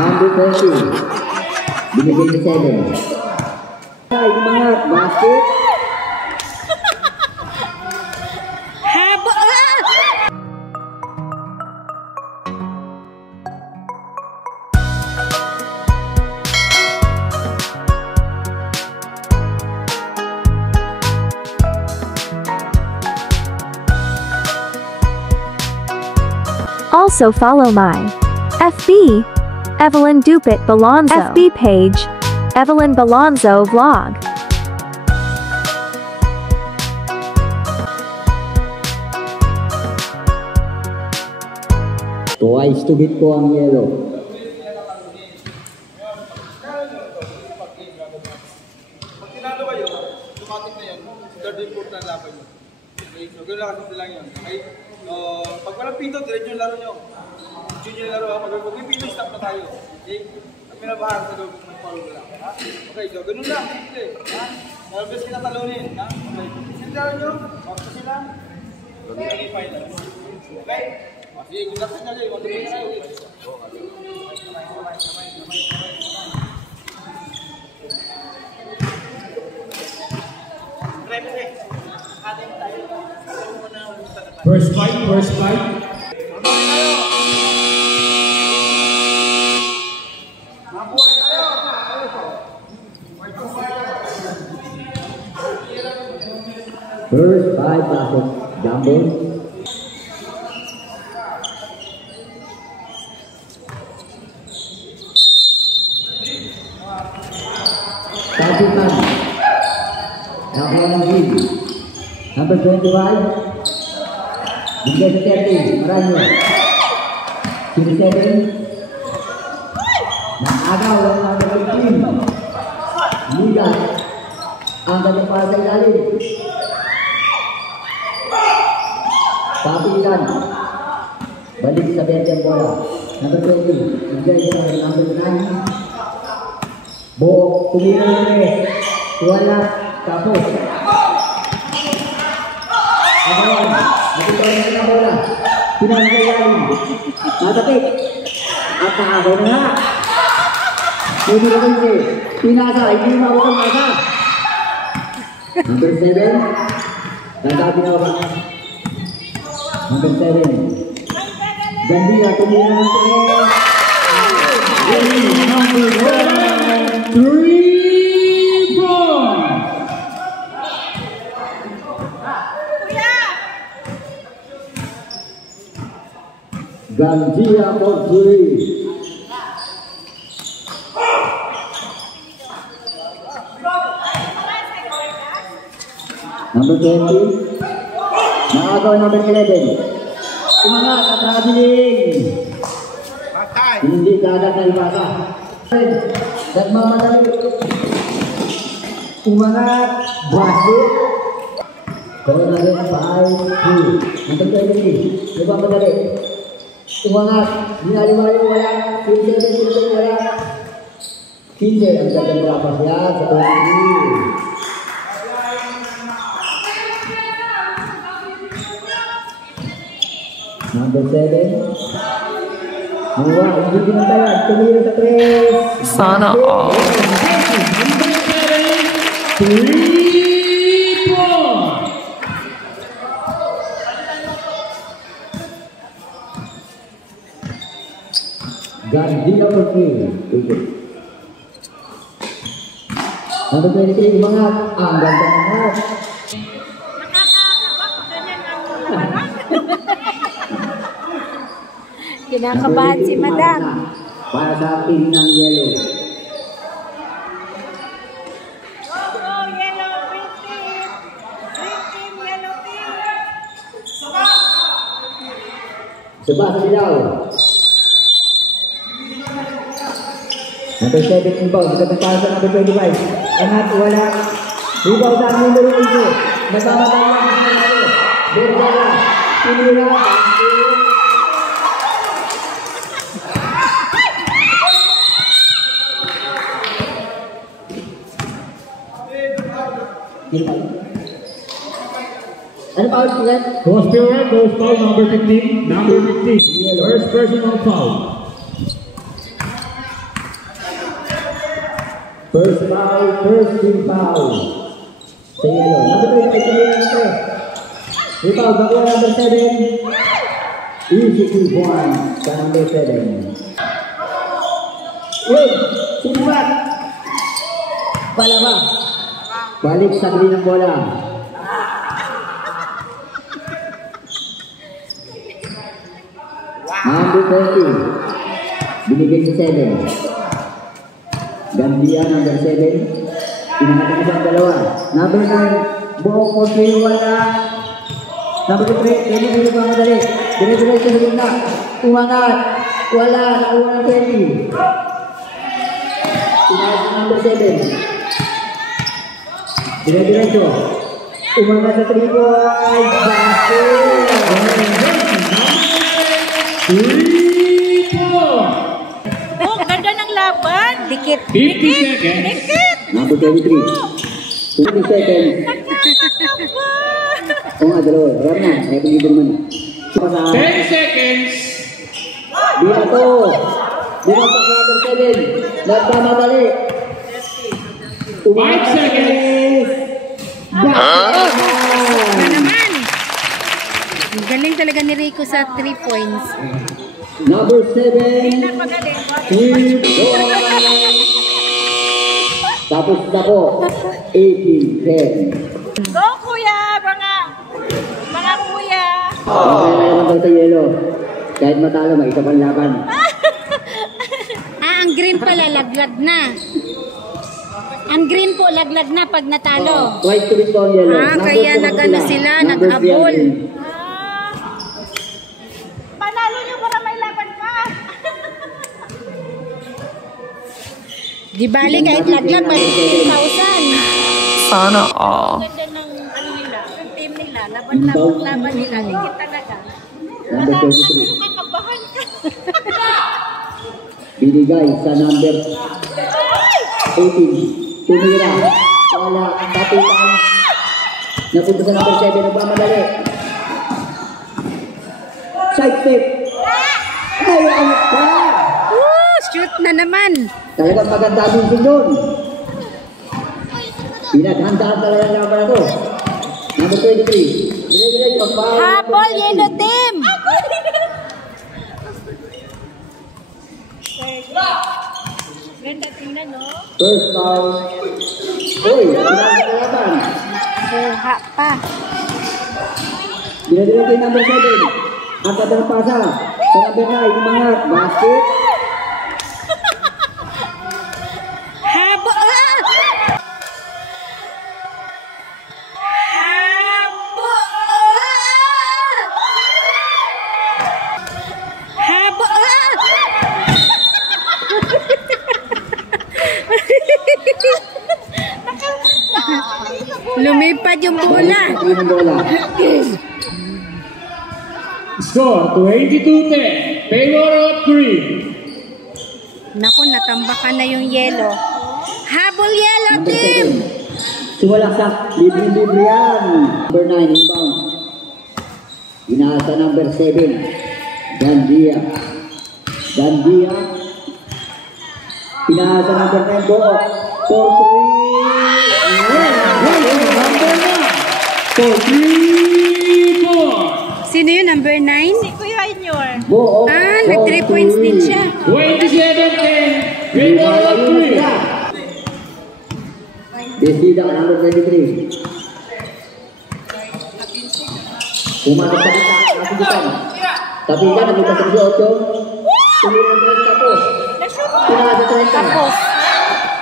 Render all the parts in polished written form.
Number 20. Binigay ni 7. Ay, umangat. Basket. Also follow my FB, Evelyn Dupit Balonzo, FB page, Evelyn Balonzo Vlog. Twice to beat ko ang yellow. Pag tinalo kayo, automatic na yan. Third report na laban nyo. Okay, so gano'n lang yun. Okay, pag walang pito, diretso yung laro nyo. Junior laro ha. Pag may pito, stop na tayo. Okay? Ang minabahan sa loob ng foul lang. Okay, so gano'n lang. Nervous kita talunin. Okay, yung laro nyo, bakit pa sila? Okay, final. Okay? Sige, kung natin nyo dyan, matubay na kayo. First fight, first fight. First fight, pasok. Jumbo. Tapitan. Number 25. Bigay sa 30, Maranyo. 27. Naagaw lang ang number 15. Ligas. Ang ganda para sa ilalim. Tapitan. Balik sa 20 ang bola. Number 20. Bigay sa number 9. Bo, tumira na rin. Tuwala. Tapos. Agawan. Nakita na bola. Pinagkayarin. Matapik. At nakagaw na nga. Pwede na kasi. Pinasa. Hindi mawag ang masa. Number 7. Nagkabi na ba? Number 7. Gandia. Tumira na rin. Number 1, 3 points. Gandia for 3. Number 20. Nakagawa number 11. Umangat at nakabiling. Hindi kaagad na ibasa. Nagmamadali. Umangat. Basket. Kaya na rin 5-2. Number 20. Nagmamadali. Umangat. Binalimayo wala. 15 wala. 15 ang gaganda pa siya sa 23. Number 7. Nawa, hindi pinantayan. Tumira sa 3. Sana all. Number 7, 3 points. Gandia for 3. Number 23, umangat. Ang ganda naman. Kinakabahan si Madam. Para sa team ng yellow. Saba sa bilaw. Number 7 inbound. Nagkatapos sa number 25. Angat, wala. Rebound sa number 8. Nagmamadali lang sa number 8. Bergara. Pinira. Ano pa ulit ulit? Goes to red, goes foul number 15. Number 15. First personal foul. First foul, first team foul. Sa yellow. Number 3, ay sa rebound, bago number 7. Easy 2 points sa number 7. Yun, sinibat. Palabas. Balik sa green ng bola. Number 30. Binigay sa 7. Gambia, number 7. Pinangatan isang dalawa. Number 9. Buong po wala. Number 3. Ini pa madali. Dire-diretso sa gitna. Umangat. Wala. Nakuha ng 20. Pinangatan number 7. Dire-diretso. Umangat sa 3 points. Basket. 3 points. Oh, ganda ng laban. Dikit. 50 seconds. Dikit. Number 23. 20 seconds. Oo nga, dalawa. Alam na. Kaya pinigil naman. 10 seconds. Bila to. Bumagsak sa number 7. Nagkamadali. 5 seconds. Na naman. Ang galing talaga ni Rico sa 3 points. Number 7. Magaling. 3 points. Tapos na po. 18-10. Go, kuya! Mga kuya! Kaya naman daw sa yellow. Kahit matalo, may isa pang laban. Ang green pala, laglag na. Ang green po, laglag na pag natalo. Twice to restore yellow. Kaya nagano sila, nag-abol. Panalo nyo para may laban pa. Di bali, kahit laglag, may 15,000. Sana all. Ganda ng ano nila, yung team nila, laban nila, higit talaga. Number 23. Kakabahan ka. Binigay sa number 18. Tumira. Wala. Tapitan. Napunta sa number 7. Nagmamadali. Side step. Ay, ano pa? Shoot na naman. Talagang maganda din doon. Pinaghandaan talaga ng number ito. Number 23. Dire-diretso. Habol, yellow team. Ganda tingnan, no? First foul. Uy, pinagkalaban. Buha pa. Dire-diretso yung number 7. Ang kata ng pasa. Sa number 9, umangat. Basket. Habol. Lumipad yung bola. Yung bola. Score 22-10. Favor of 3. Naku, natambakan na yung yellow. Habol, yellow Number team. 7. Sumalaksak. Libre-libre yan. Number 9, inbound. Ginasa number 7. Gandia. Gandia. Pinasa number 10. Go. 4-3. Number 1. For 3 points. Sino yun? Number 9? Si Kuya Inyor. Go. Nag 3 points din siya. 27-10. Favor of 3. Desida ka number 23. Pumasok sa kita. Nasigitan. Tapitan. Nagpunta sa 18. Tumira ng 30 tapos. Pinasa sa 30. Kapos.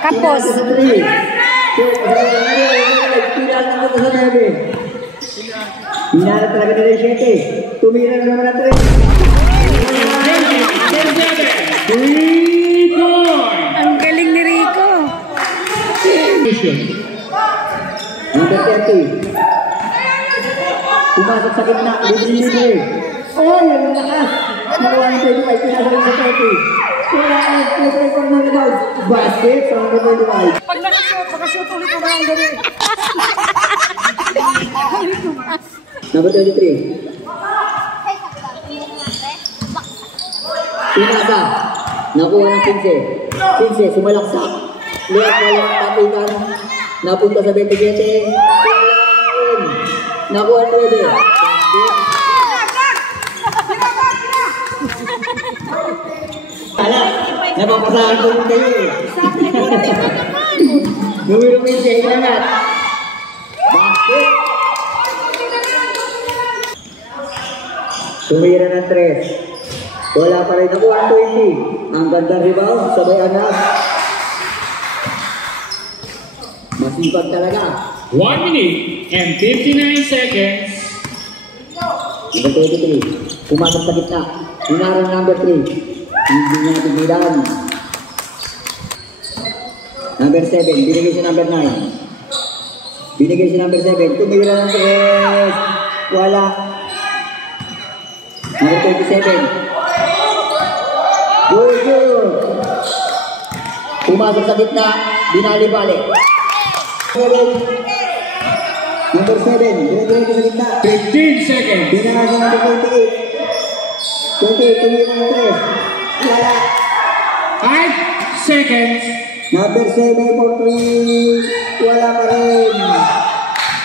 Kapos. Pinasa sa 3. Pinasa sa 9. Pinasa talaga nila yung 7. Tumira na naman ang 3. 3 points. Ang galing ni Rico. Number 30. Pumasok sa gitna. Libre-libre. Oh, yung lakas. Nakuha ng 25. Pinasa rin sa 30. Pinasa ng rebound. Basket sa number 25. Pag nakashoot ulit ko ang galing. Number 23. Pinasa. Nakuha ng 15. 15. Sumalaksak. Lihat wala tapikan. Napunta sa 27. Nakuha 9. Ala, napapasahan ko rin kayo eh. Numero 15, inangat. Basket. Tumira ng 3. Wala pa rin. Nakuha 20. Ang ganda rebound. Sabay anak. Masipag talaga. 1 minute and 59 seconds. Number 23. Pumasok sa gitna. Inarang number 3. Hindi niya tigilan. Number 7. Binigay si number 9. Binigay si number 7. Tumira ng 3. Wala. Number 27. Good. Pumasok sa gitna. Binali-bali. Number 7. Binigay sa gitna. 15 seconds. Binigay sa number 28. 28. Tumira ng 3. Wala. 5 seconds. Number 7 for 3. Wala pa rin.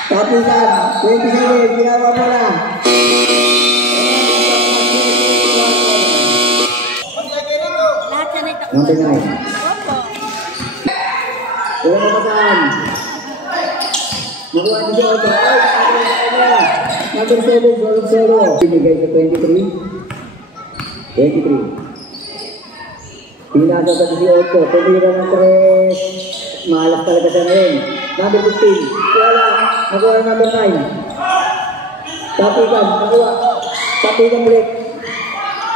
Kapitan. 27. Ginawa mo na. Lahat yan ay taon. Number 9. Opo. Wala ka saan. Nakuha niyo siya ito. Number 7, solo. Binigay sa 23. 23. Pinasa sa 18. Tumira ng 3. Malas talaga siya ngayon. Number 15. Wala. Nakuha ng number 9. Tapikan. Nakuha. Tapikan ulit.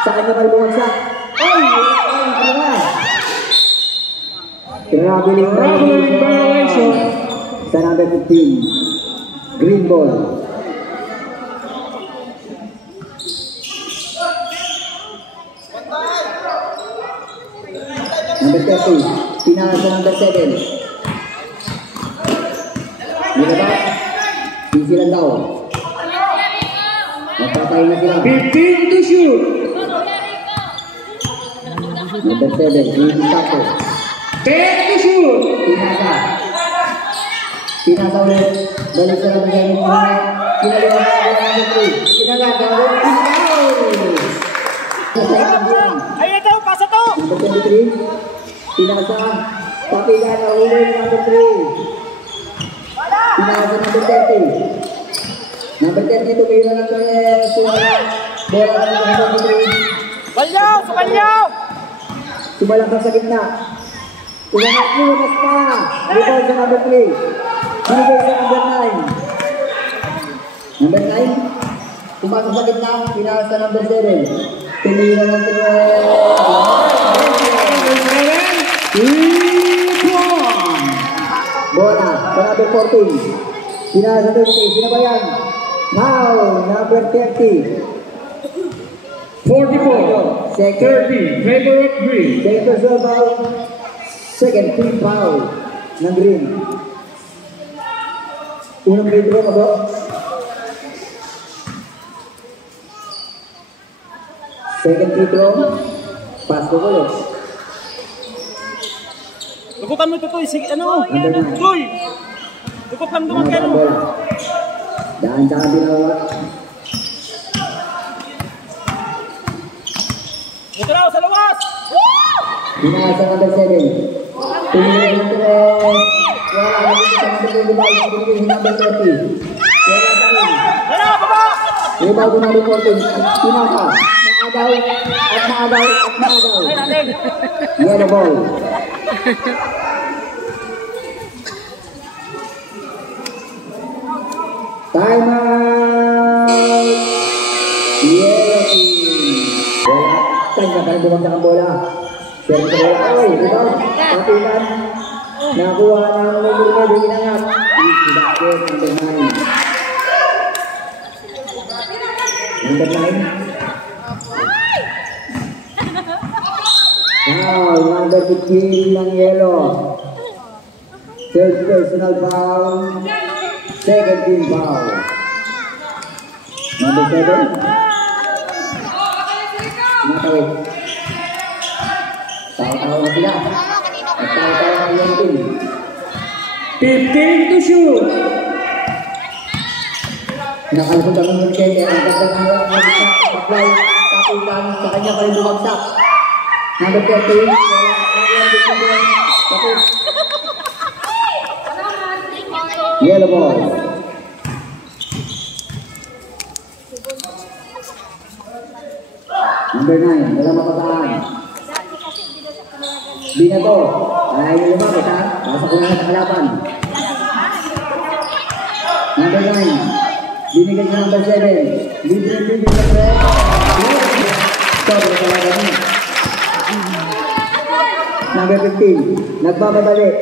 Saan naman bumagsak? Ay! Ay! Traveling violation. sa number 15. Green ball. Number 30. Pinaka sa number 7. Nilabas. Easy lang daw. Magpatay na sila. 15 to shoot. Number 7. Easy tapo. 10 to shoot. Pinasa. Pinasa ulit. Balik sa number 7. Pinagawa na ang number 3. Pinagawa na ang Ay, ito, pasa to! number 23. Pinasa. Tapigan na ulo ng number 3. Pinasa number 30. Number 30 tumira ng 3. Bola ng number 23. Balyaw! Sa balyaw! Sumalangkang sa gitna. Umangat mo, mas pa. Rebound sa number 3. Binigay sa number 9. Number 9. Pumasok sa gitna. Pinasa sa number 7. Tumira ng 3. 3 Bola sa number 14. Pinasa sa 20. Sinabayan. Now, number 30. 44 Second. 30 favor of green. Second personal foul. Second team foul ng Green. Unang free throw mo. Second free throw. Pass ko ulit. Lukutan mo ito to, ano? Number 9. Uy! Lukutan mo naman kayo. Bola. Daan sa kabinawa. Ito na, sa lawas! Binasa number 7. Tumira ng 3. Wala na dito sa number 25. Tumira number 30. Wala pa rin. Ano, baba! Rebound ko number 14. Pinasa. Naagaw. At naagaw. At naagaw. Yellow ball. Time out. Yellow team. Bola. Tanya ka rin bumagsak ang bola. Serve sa bola. Ay, rebound. Kapitan. Nakuha ng number 9. Inangat. Easy basket. Number 9. Number 9. Now, number 15 ng yellow. Third personal foul. Second team foul. Number 7. Nakawit. Tawa-tawa na sila. Nagtawa-tawa ng yellow team. 15 to shoot. Nakalapot ang mga kaya ang ganda ng baklay. Kapitan sa kanya pa rin bumagsak. Number 13. Yellow ball. Number 9. Wala mapataan. Binato. Ay, lumapit ha. Pasok ko na sa kalaban. Number 9. Binigay sa number 7. Libre sa pre. Stop na talaga niya. Number 15. Nagbababalik.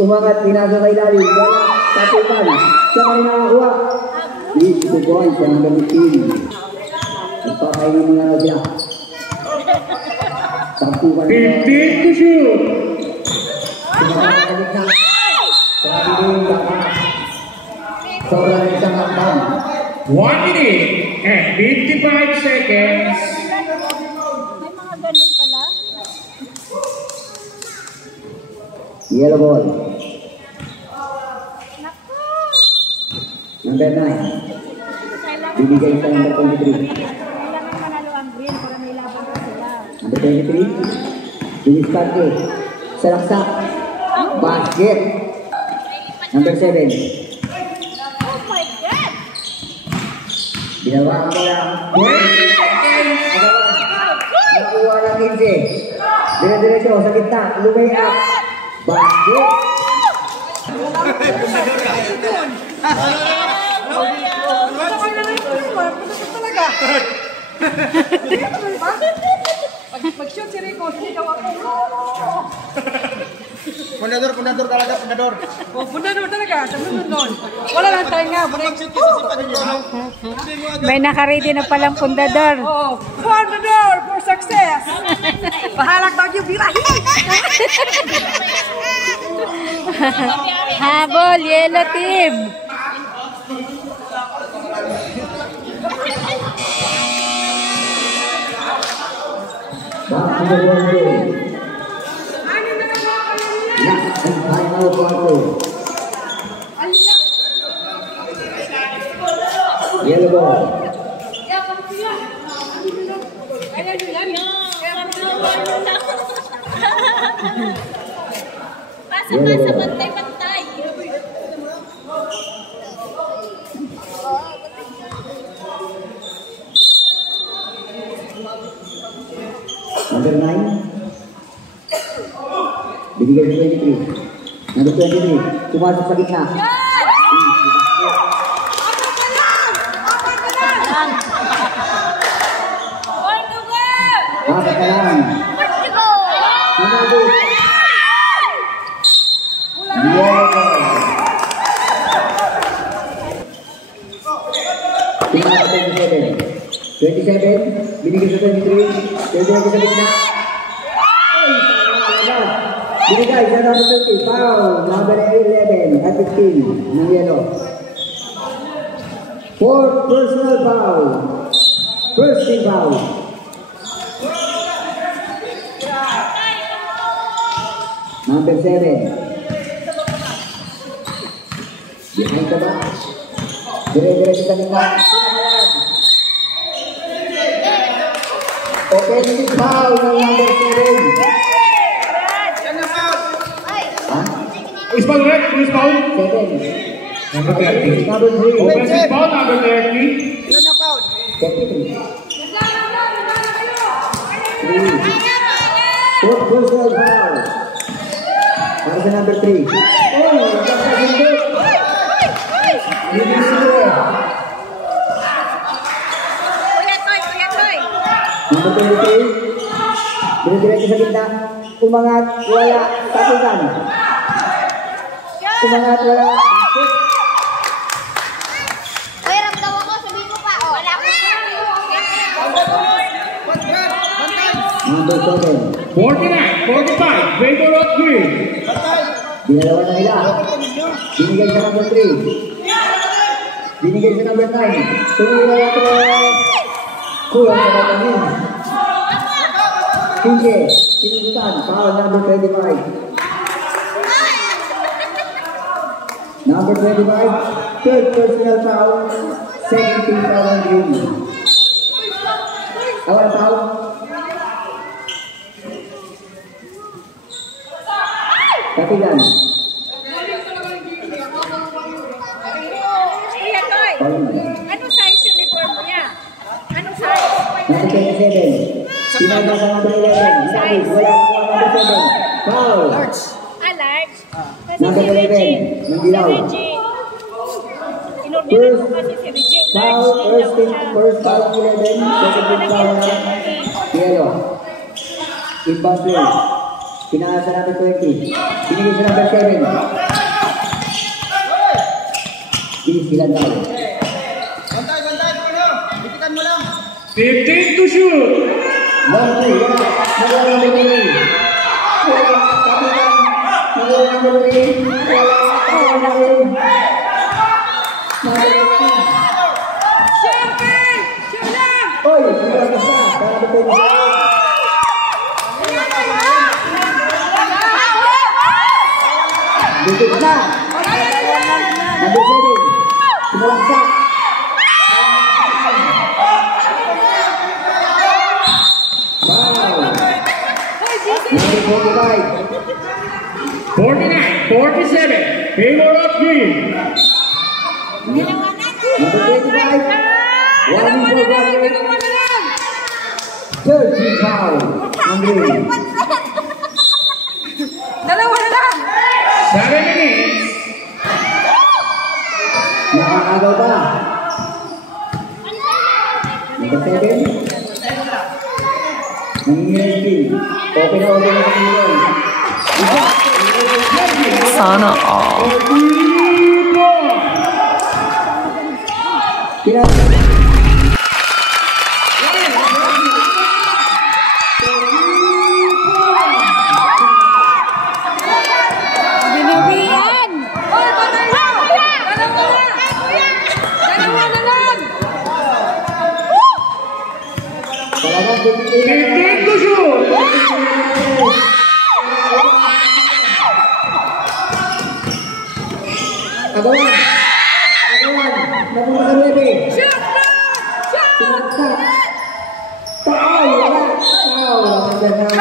Umangat, pinasa sa ilalim. Wala, tapukan. Siya pa rin nakakuha. Please, 2 points sa number 15. Nagpapahingin mga na siya. Tapukan. 15 to shoot. Sumakabalik na. Sobrang isang hakbang. 1 minute and 55 seconds. May mga ganun pala. Yellow ball. Naku! Number 9. Kailangan Bibigay sa number 23. kailangan manalo ang green para may laban pa sila. Number 23. Diniskarte. Sa laksak. Basket. Number 7. Oh my God! Ginawa ko lang. 20 seconds. Nakuha ng 15. Dire-diretso sa gitna. Lumay up. Basket. Pag-shoot si Rico, sinigaw ako. Pundador talaga, pundador. Oh, bundador talaga, sabi mo nun. Wala lang tayo nga. May nakaready na palang pundador. Oh, bundador for success. Bahalag bagyo birahin. Habol, yellow team. Back to the one game. Last and final quarter. Yellow ball. Pasa-pasa, pantay-pantay. Number 9. Binigay sa 23. Number 23. Pumasok sa gitna. Apat ka lang. Number 2. Pumasok sa 27. 27. Binigay sa 23. 23 sa gitna. Binigay sa number 20, foul, number 11 at 15 ng yellow. Fourth personal foul. First team foul. Number 7. Behind the back. Dire-diretso sa gitna. Offensive foul ng number 7. Is foul red? Is foul? 7. Number 30. Number 3. Offensive foul, number 30. Ilan ang foul? 33. 3. Fourth personal foul. Para sa number 3. Oh, nagkakasindot. Number 23. Dire-diretso sa gitna. Umangat, wala, tapukan. Umangat, wala. Uy, ramdaw ako, sabihin mo pa. Oh, wala ko. Number 7. 49, 45, Vapor Road Green. Dinalawa na nila. Binigay sa number 3. Binigay sa number 9. Tumula na ito. Kulang na natin yun. Hindi. Sinusutan. Foul number 25. Number 25, third personal foul, second team foul on green. Awal foul. Katigan. Kuya Toy, anong size uniform mo niya? Anong size? Number 27, pinagda sa number 11. Nice, wala number 7. Foul. Large. Kasi Number si Reggie. 11, ng dilaw. Si Reggie. Inordinan ko kasi si Reggie. Foul, first foul 11, second foul na yellow. Inbound play. Pinaka sa number 20. Binigay sa number 7. Binigilan tayo. Bantay, Polo. Bitikan mo lang. 15 to shoot. Long play, wala. Wala number 3. Wala. Kapitan. Wala number 3. Wala. Wala. Oy, wala ka sa. Para ba tayo dikit na. Number 7. Sumalaksak. Wow. Number 45. 49-47. Favor of green. Number 25. One for one. Third team foul. Number 8. Dalawa na lang. 7 minutes. Nakakagaw pa. Number 7. Nangyayari. Open na sa pinilon. Sana all. Binawian. Dalawa na lang. 15 to shoot. Agawan. Napunta ka 9. Shoot na! Shoot! Pinagsak. Foul. Wala. Foul. Number 9.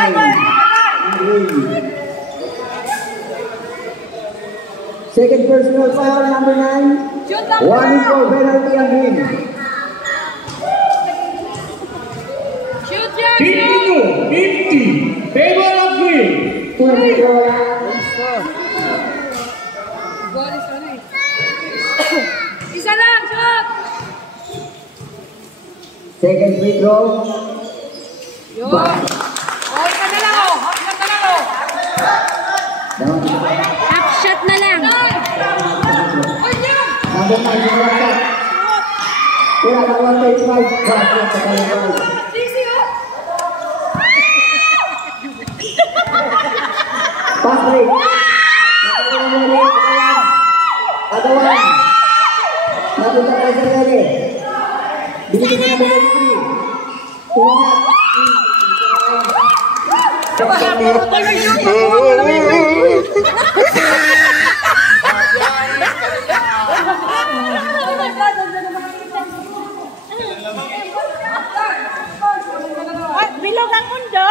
Second personal foul, number 9. Shoot na! One for penalty ang green. Shoot yan! 52-50. Favor of green. Tuloy ko wala. Isa lang! Shoot! Second free throw. Yun! Hold ka na lang oh! Hold ka na lang oh! Down. Half shot na lang. Hold yan! Number 9, sumalaksak. Wala ka 1.5. Basket sa kanyang. Easy oh! Pass break. Agawan. Napunta tayo sa lere. Binigyan na number 3. Tumangat. Bilog ang mundo.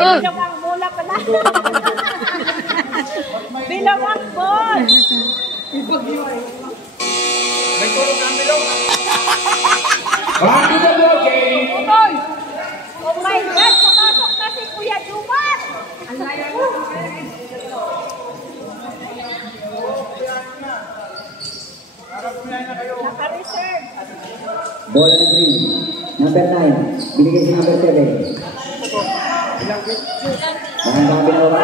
Bilog ang bola pala. Bilog ang ball. Back to the ball game. Oy! Oh my God, pumasok na si Kuya Juman. Naka-reserve. Ball na green. Number 9. Binigay si number 7. Dahan-dahan binawa.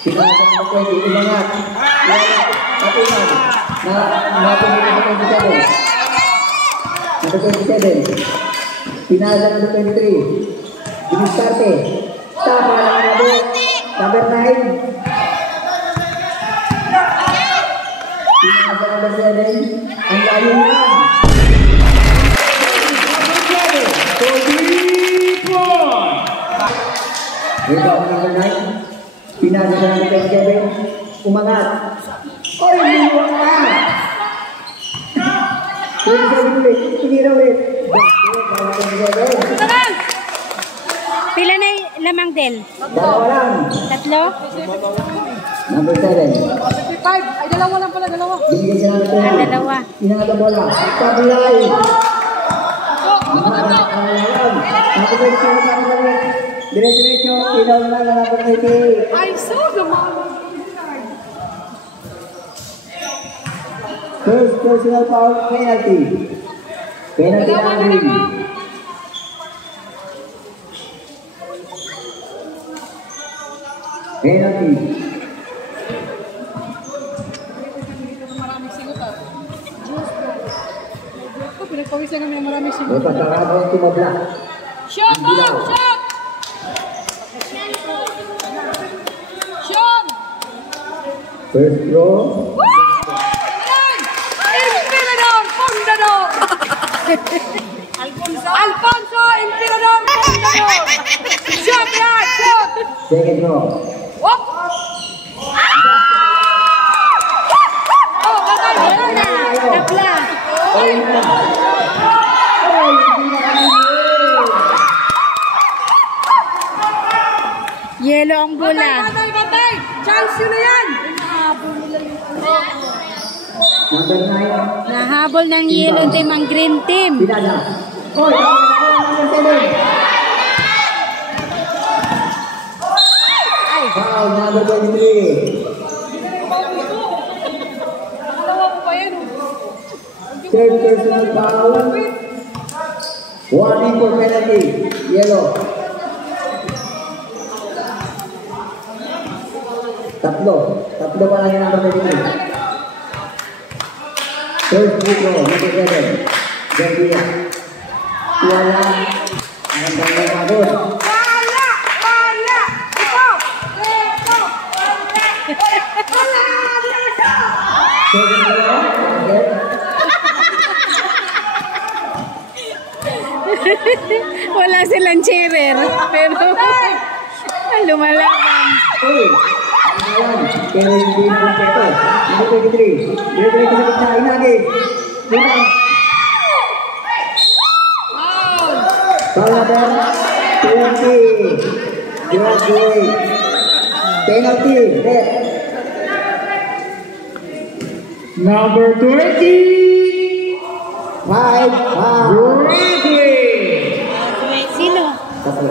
Pinasa number 20. Umangat. Patungan. Napunit number 27. Number 27. Pinasa number 23. Binistarte. Tapa ng nabot. Number 9. Pinasa number 7. Ang layo lang. Rebound number 9. Pinasa sa number 27. Umangat. Oy, minuwa ka! Tumira ulit. Pila na lamang del? Dalawa lang. Tatlo? Number 7. 55. Ay, dalawa lang pala, dalawa. Binigyan siya ng Ah, dalawa. Inangat ang bola. Tabilay. Dire-diretso. Ilaw na lang ang number 88. Ay, so naman. First personal foul penalty. Penalty Dalawa na namin. naman. Penalty. Maraming sigot ah. Ako, pinagpawisan namin ng maraming sigot. May pagkakataon tumabla. Shot! Shot! Shot! First throw. Emperador Fundador! Alfonso Emperador Fundador! Shot lang! Shot! Second throw. Oh! Oh, kakay! Tapla. Oy na. Oy, hindi na kami. Yelo ang bola. Batay! Chance yun na yan! Number 9. Nahabol ng yellow team ang green team. Pinala. Oy, number 7. Foul number 23. Dalawa po ba yan? Third personal foul. Warning for penalty. Yellow. Tatlo pa lang yung number 23. Third free throw, number 7. Gambia. Wala. Ang ganda na doon. Wala! Wala! Ito! Ito! Wala! Dito! Second throw, number. Wala silang cheerer. Pero lumalaban. Uy! Ayan. Pero hindi na ito. Number 23. Dire-diretso sa gitna. Inagi. Unang. Foul number 20. Graduate. Penalty. Red. Number 20. 5. Foul. Graduate. Sino? Tatlo.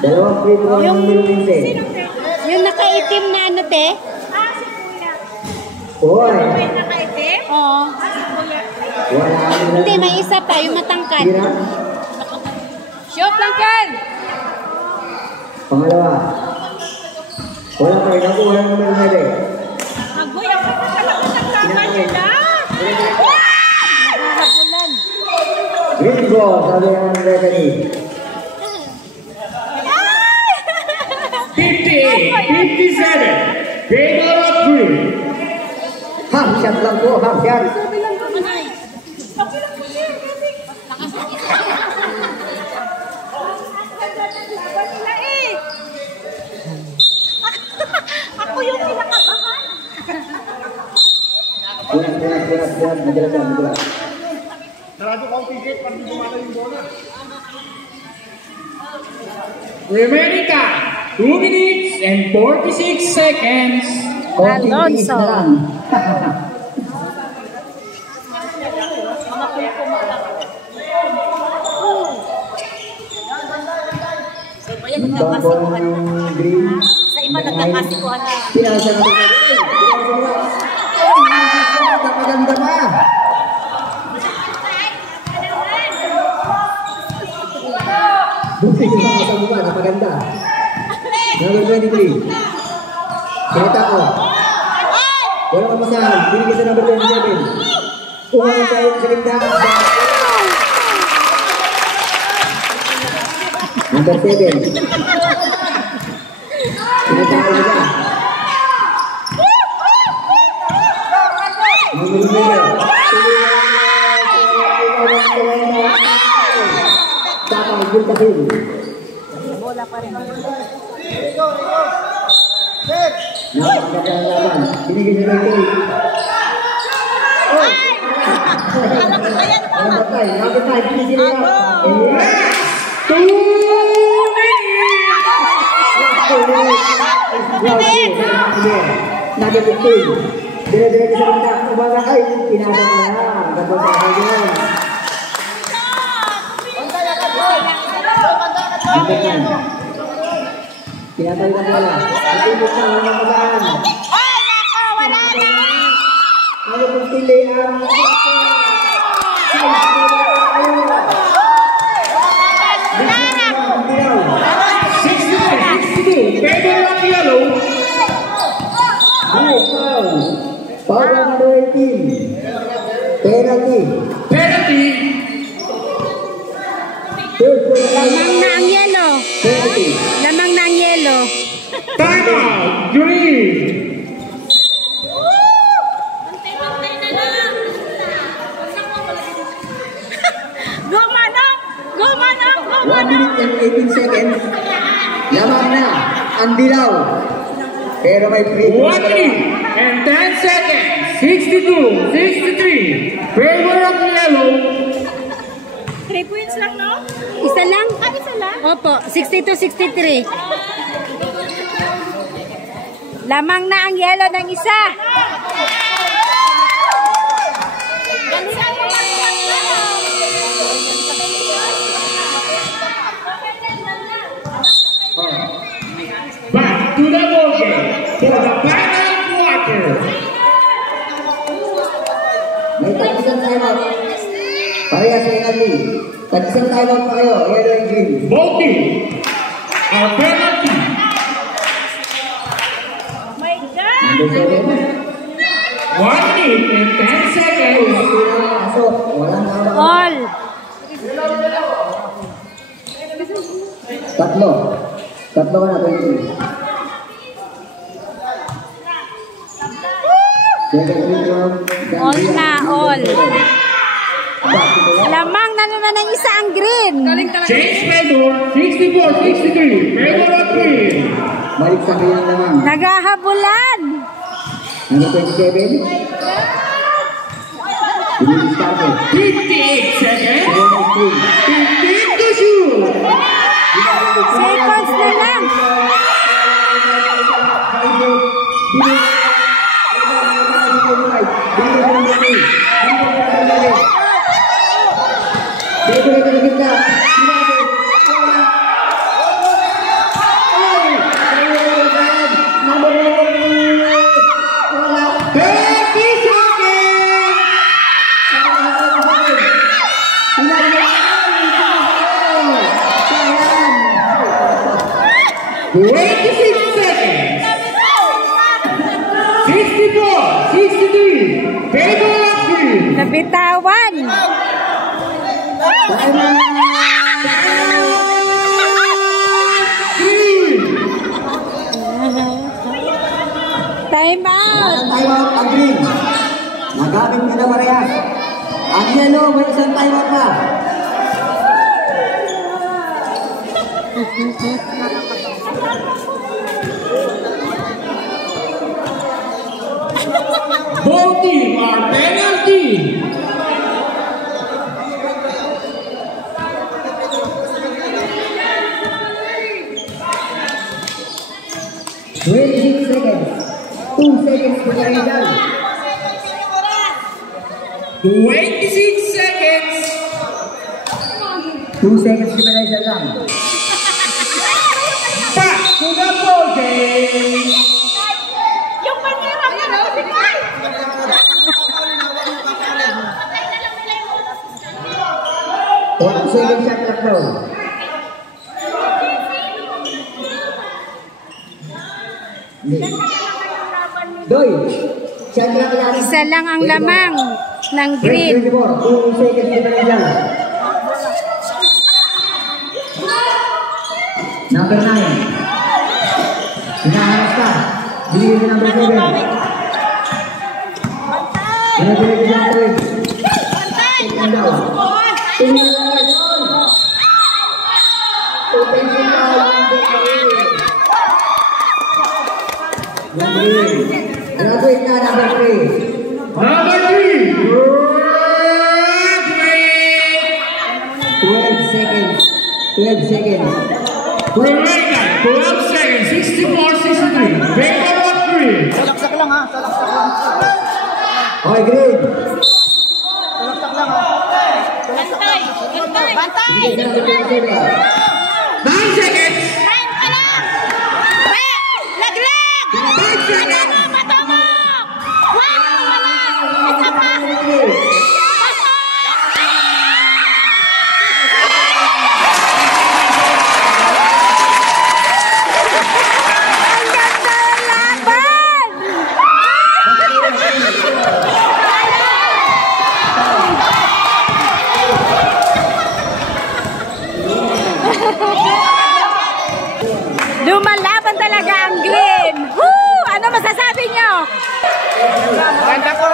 Dalawang free throw ng Miluminse. Yung nakaitim na ano, te? Uy! Oo. Wala na. Hindi, may isa pa, yung matangkad. Tira. Shot lang, Ken! Pangalawa. Wala pa rin ako. Walang number 9. Agoy, ako na talaga nagtama niya na! Nakahabulan. Green ball. Sabi ng referee. 57. Pedro of Green. Half shot lang po. Half shot. Ako yung pinakabahan. Bulat. Magalas. Remaining time 2 minutes and 46 seconds. Konting tiis na lang. Down ball ng green. Sa iba nagkakasikuhan na. Pinasa na ito. Napaganda pa. Buti yung mga sa buwan. Napaganda. Number 23. Sinata ko. Wala pamasahan. Binigyan sa number 27. Umangan tayo sa gitna. Number 7. Sinata ko na. Number 7. Tapang gultahin. Napakaganda ng laban. Binigyan niya ng tuloy. Napatay. Binigyan niya. Nagabuktin. Dire-dire sa banda. Kumbaga ay pinasa na. Kapag sa kanya. Nagatan. Pinatay na pala. Natulog na ang magaan. Wala na! Nagabuktin ang Power number 18. Penalty. Lamang na ang yellow. Penalty. Lamang na ang yellow. Time out. Green. Go Manong! 1 minute and 18 seconds. Lamang na ang dilaw. Pero may free. 1 minute and 10 seconds. 62-63. Favor of yellow. 3 points lang, no? Isa lang? Isa lang? Opo, 62-63. Lamang na ang yellow ng isa. Back to the ball game for the final quarter. May tag-isang timeout. Parehas sa penalty. Tag-isang timeout pa kayo. Yellow and green. Both teams are penalty. My God! Number 7. 1 minute and 10 seconds. Pasok. Walang hawak. All. Tatlo ka na 20. Second free throw. All na, all. Lamang na naman ng isa ang green. Change favor 64-63. Favor of green. Balik sa kanyang lamang. Naghahabulan. Number 27. Started. 58 seconds. 15 to shoot. Seconds na lang. Nabitawan. Time out. Timeout ang green. Nagamit nila parehas. Ang yellow, may isang timeout pa. Both teams are penalty. Seconds. 2 seconds to the result. 26 seconds. 2 seconds to the result lang. Back to the ball game. Yung panira nga na matigay! 1 second shot clock daw. Doy, shot clock lang. Isa lang ang lamang ng green. 2 seconds to the result. Number 9. Hinaharap ka. Bigyan mo number 7. Pinag-direct siya ang trade. Second down. Tingnan lang yan. 2 seconds down. Graduate na number 3. Number 3, graduate. 12 seconds. 12 seconds. 12 seconds, 64-63. Baker on 3. Salaksak lang ha. Salaksak lang. Okay, green. Salaksak lang ha. Bantay! Bantay! Bantay! Bigay ka ng 9 seconds. Time ka lang! Laglag! Mata mo! Mata mo! Wow! Wala! Isa pa! Lumalaban talaga ang green. Woo! Ano masasabi nyo? Ganda ko.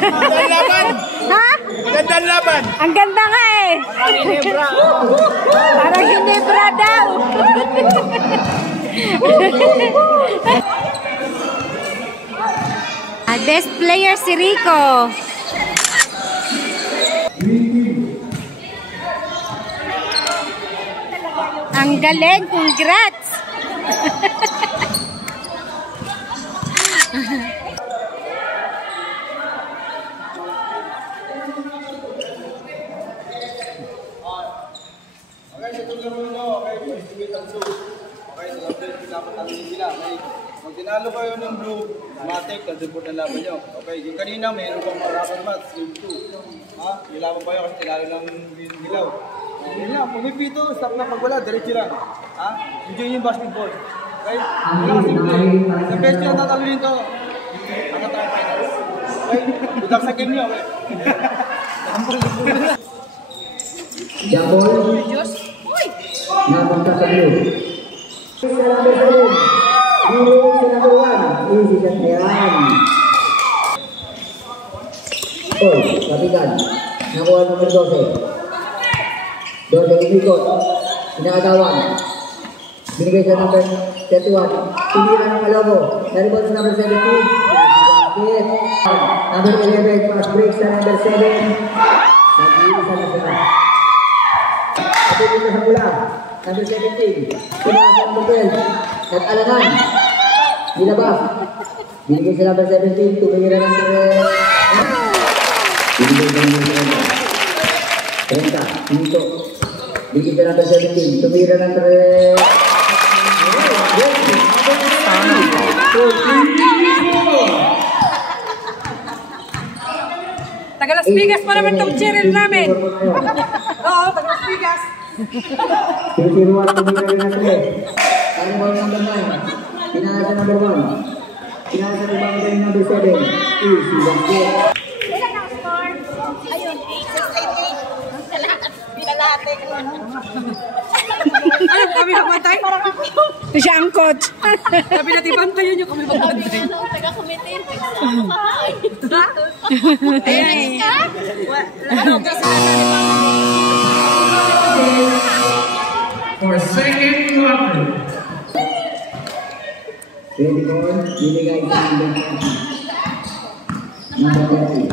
Ganda laban. Ha? Ganda laban. Ang ganda nga eh. Parang Ginebra daw. Best player si Rico. Ang galing, congrats! Okay, sa tulong nyo. Okay, estimate ang so. Okay, sa lapit, dapat tanongin sila. Okay, pag tinalo kayo ng blue, matik, nag-report ang laban nyo. Okay, yung kanina, mayroon pang marapan match, game 2. Ha? Nilaban pa yun kasi tinalo ng dilaw. Yun lang, pag may pito, stop na. Pag wala, diretso lang. Ha? Enjoy yung basketball. Okay? Yun lang simple. Sa best nyo, tatalo nito. Ano tayo finals? Okay? Good luck sa game nyo, okay? Jabol. Napunta sa blue. Sa number 7. Hero sa number 1. Easy shot na yan. Oh, kapitan. Nakuha number 12. 12 umikot. Pinakatawan. Binigay sa number 31. Tinira ng Kalobo. Naribot sa number 17. Number 11. Pass break sa number 7. Nag-iisa na sila. At dito sa pula. Number 17. Pinaka sa number 12. Nag-alangan. Nilabas. Binigay sa number 17. Tumira ng number... Binigay sa number 30. Dito. Binigay sa number 17. Tumira ng number... Taga Las Vegas pa naman itong Cheryl namin. Oo, taga Las Vegas. Tinuturuan ko nila rin natin eh. Ano ba yung number 9? Pinaka sa number 1. Pinaka sa number 7. Easy, basket. Ilan ang score? Ayun, 8-6-8-8. Sa lahat, binalate ko. Ano, kami magbantay? Siya ang coach. Sabi natin, bantayan nyo kami magbantay. Ano, taga-committee. Ayan eh. For second quarter. 24, binigay sa number 30. Number 30.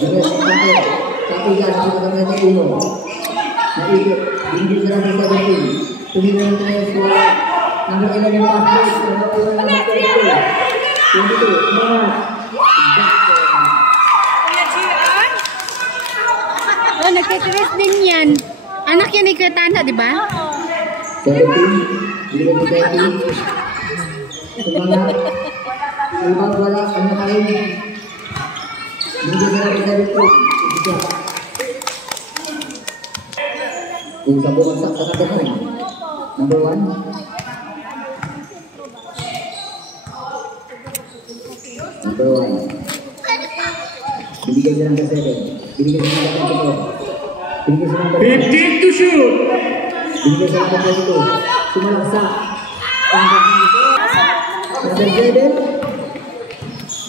Binigay sa number 30. Kapigan ako sa number 1. Naikot. Binigay sa number 17. Tumira ng number 11 basket. Number 22. Mga. Oh, nagtitris din yan. Anak yan ni Cretana, di ba? 17. Binigay sa 30. Semangat. Ibang wala ang nakain. Binigay sa number 17. Kung sa bumagsak sa number 9. Number 1. Number 1. Binigay sa number 7. Binigay sa number 24. Binigay sa number 15 to shoot. binigay sa number 22. Sumalaksak. Number 7.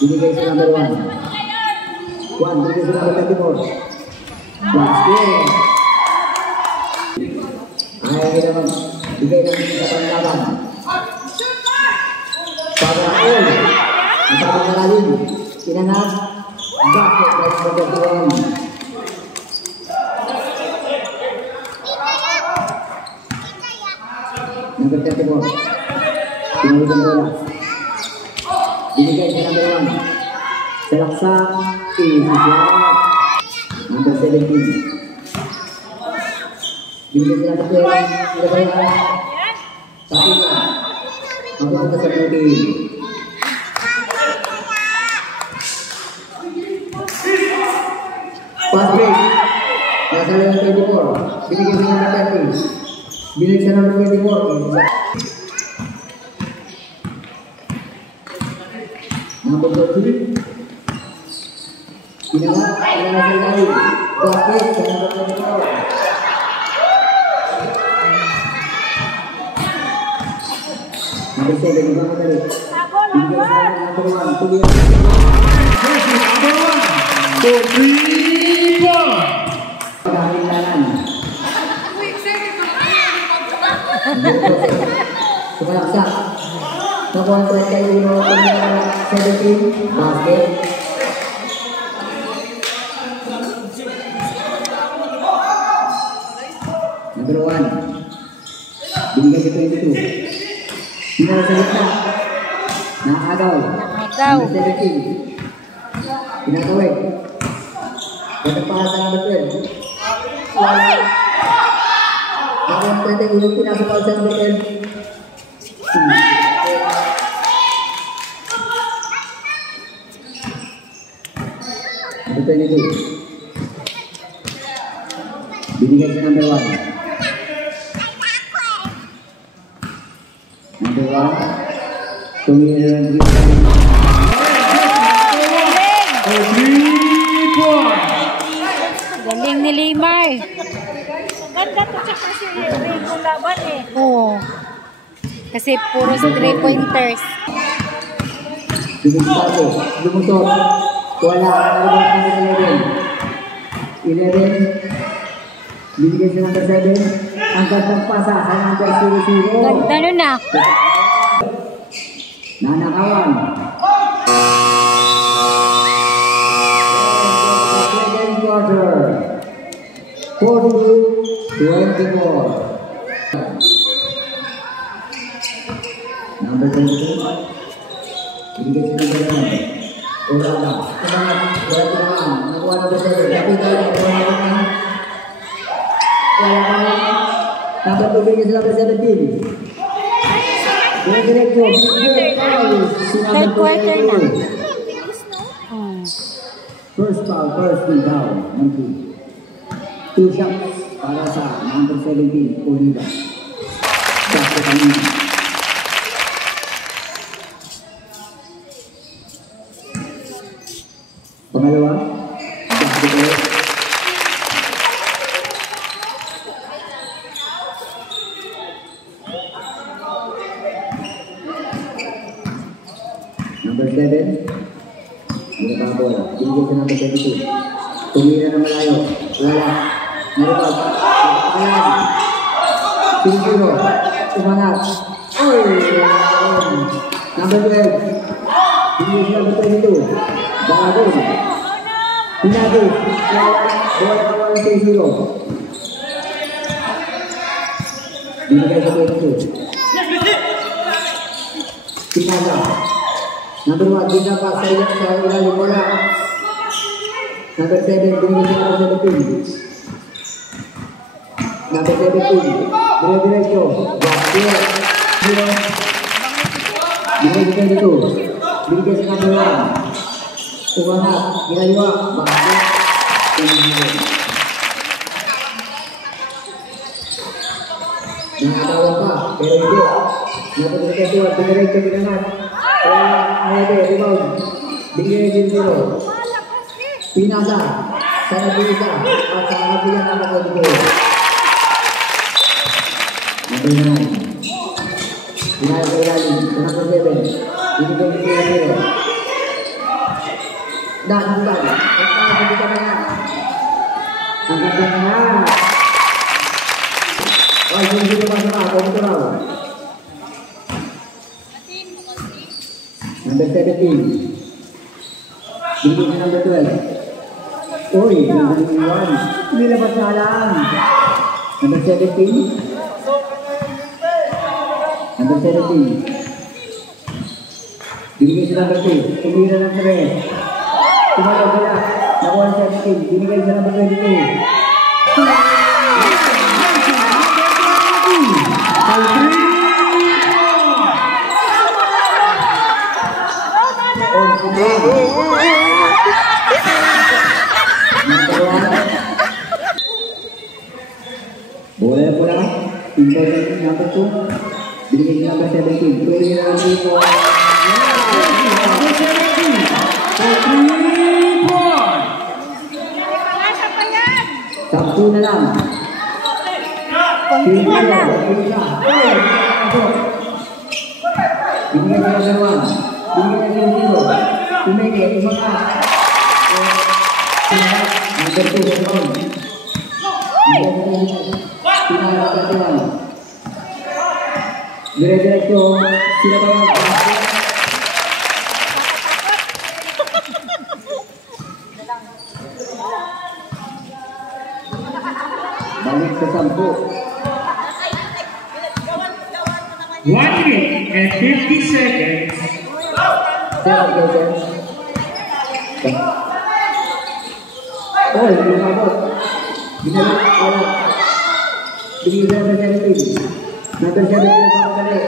Binigay sa number 1. 1. Binigay sa number 34. Basket. Ayaw nila magbigay ng sa panglaban. Para all. Ang malalim. Pinanap. Basket by number 21. Number 34. Pinalitan bola. Binigay sa number 1. Salaksak. Easy shot. Number 17. Binigay sa number 12. Pinalitan. Sabi na. Mapunta sa pagkain. Fast break. Nasa lang 24. Binigay sa number 30. Binigay sa number 24. Number 13. Pinangat. Pinangat sa lalim. Basket sa number 24. Number 7. Ibang madali. Binigay sa number 1. Tuloy. For 3 points. Pagkakalinlanan. Sumalaksak. Nakuha ang 31 17. Basket. Number 1. Binigay sa 22. Pinala sa gitna. Nakagaw. Number 17. Pinagawin. Pagkapahan sa number 12. Nakuha ang 31. Pinasapal sa number 12. Number 22. Binigay sa number 1. Number 1. Tumira ng For 3 points. Galing ni Limar. Ganda to siya kasi yung laban eh. Oo. Kasi puro 3-pointers. Lumusado. Lumusot. Wala. Number 11. Binigay sa number 7. Ang gandang pasa sa number 00. Ganda nun ah. Nanakawan. Second quarter. 42-24. Number 22. Binigay sa number 1. Wala na. Nakuha number 7. Napitay. Wala na. Number 2 binigay sa number 17. Third quarter na. First foul, first team down. 2 shots para sa number 17, Oliva. Shot sa kanina. Pangalawa, basketball. Number 7, Binigay bola. Binigay sa number 22. Tumira na malayo. Wala. Naribag. Ayan. Piniguro. Umangat. Oy! Number 12. Binigay sa number 22. Bago. Pinagay. Bola pa lang sa 0. Binigay sa 22. Pinaga. Number 1, Dina pa sa ilalim bola. Number 7, binigay sa number 17. Number 17, dire-diretso. Basket. Binigay sa 22. Binigay sa number 1. Umangat. Ginaliwa. Basket. Nakatawa pa, pero hindi. Number 22, dire-diretso binangat. Rebound. Binigay din 0. Pinasa. Sa nabisa. At sa kabilang ang nakagigay. Number 9. Pinaya sa ilalim. Sa number 7. Binigay din 0. Bukan. Kita na. Ang ganda na. Ay, hindi ko pa sa ako. Ito raw. Number 17. Binigay sa number 12. Uy, number 1. Nilabas na lang. Number 17. Number 17. Binigay sa number 2. Tumira ng 3. Tumalog na. Nakuha ng 17. Binigay sa number 22. Boleh pula. Important number 2. Binigay number 17. Tuloy na lang dito. Sabtu na lang. Konti na lang. Binigay sa number 1. Binigay sa number 0. Tumigil. Tumakas. Number 2. Dire-diretso sila ba yung balik sa 10. 1 minute and 50 seconds. Oh, hindi mabot. Binigay number 17. Number 17 na pagkali.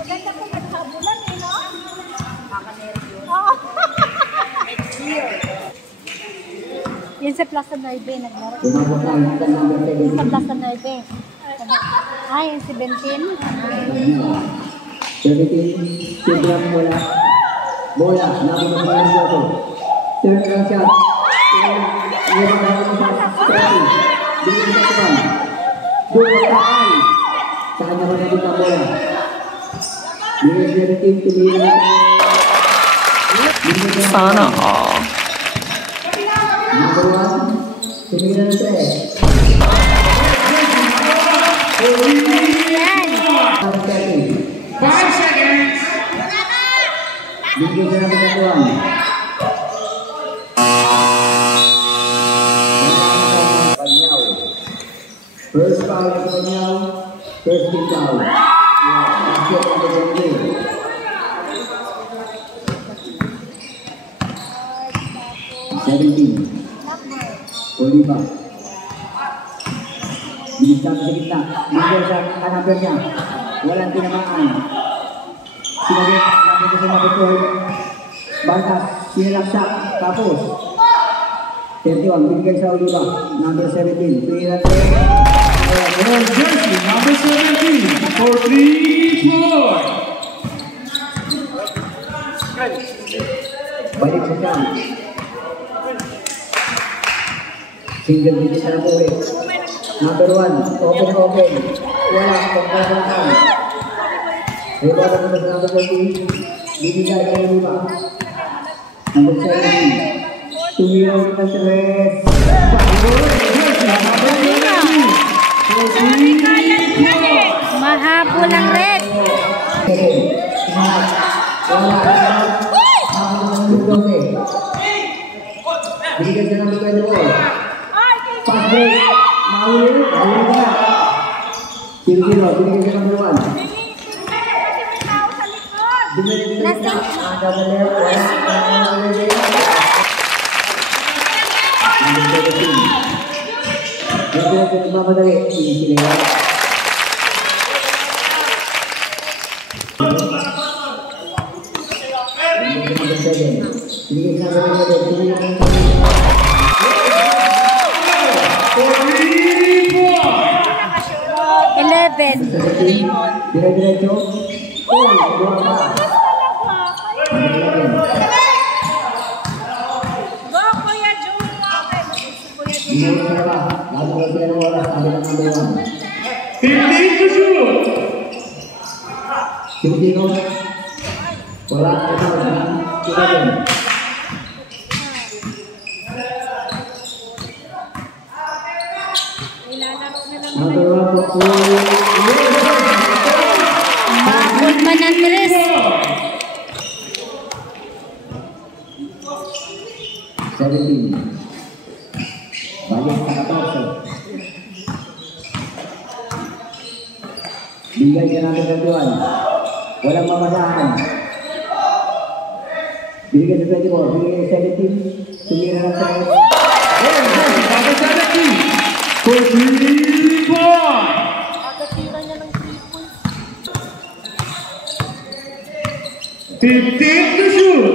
Maganda po maghabulan eh, no? Yun sa Plaza 9 naglaro. Bumabot lang sa number 17. Sa Plaza 9. Ay, yung 17. 17, sobrang bola. Bola, napunta pa yung boto. Turn around shot. Iyan ang napunta sa strike. Binigay sa kapan. Bumataan. Saan naman natin ang bola? Binigay 17, tumira na. Sana all. Number 1, tumira na 3. Number 30. 5 seconds. Binigay sa number 1. First foul sa Panyaw, first team foul. Basket number 22. Oliva. Binisang sa gitna. Binigay sa kanapir niya. Walang tinamaan. Sinagit. Nakita sa number 12. Bantas. Sinilaksak. Tapos. 31. Binigay sa Oliva. Number 17. Pinilate. Your jersey, number 17, for 3 points. Balik sa siya. Single digit na po eh. Number 1, open. Wala, pagkakalakan. Rebound ako sa number 20. Bibigay ka ng iba. Number 17. Tumiraw kita sa res. Mahabol ang red. Bigyan sa number 24. Pass break. Mahuli ka. Tiro. Bigyan sa number 1. Nasa Dire-diretso. Go, Kuya Jun! Hindi na ba? Lalo ko sila ng oras. Sabi ng number 1. 15 to shoot. Sino? Wala. Kita din. Number 1 po Mabot man ang Andres. 17. Balik sa 14. Bigay ka natin ng tuwan. Walang mamasahan. Bigay sa 24. Bigay sa 17. Tumira na sa 17 for 3 points. Agad-tira niya ng 3 points. 15 to shoot.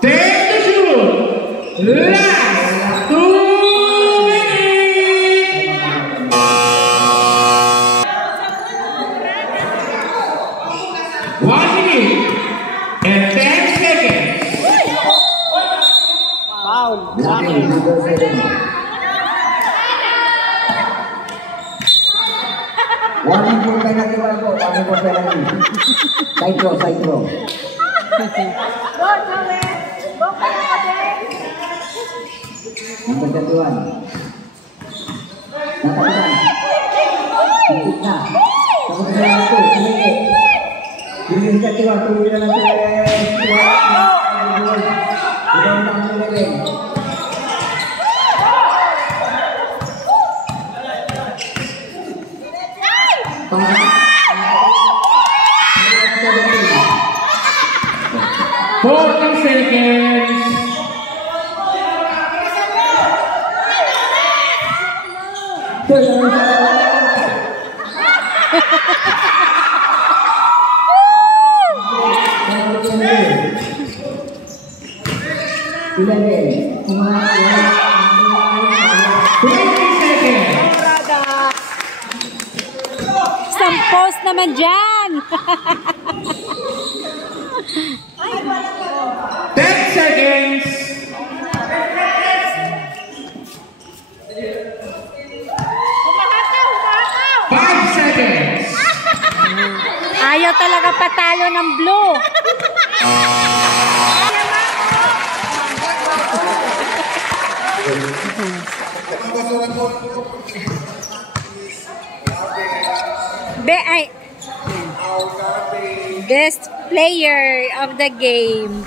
10 to shoot. Last 2 minutes. 1 minute and 10 seconds. Laki, number 7. Warning po tayo natin po. Warning po tayo natin. Side throw, side throw. Go, Joey! Go kaya ka din! Number 31. Natapitan. Higit na. Tapos na lang ito. Sumigit. Bigyan sa 31. Tuloy na lang sa 11. Seconds. Isang post naman dyan. 10 seconds. Humahataw! Humahataw! 5 seconds. Ayaw talaga patalo ng blue. Best player of the game.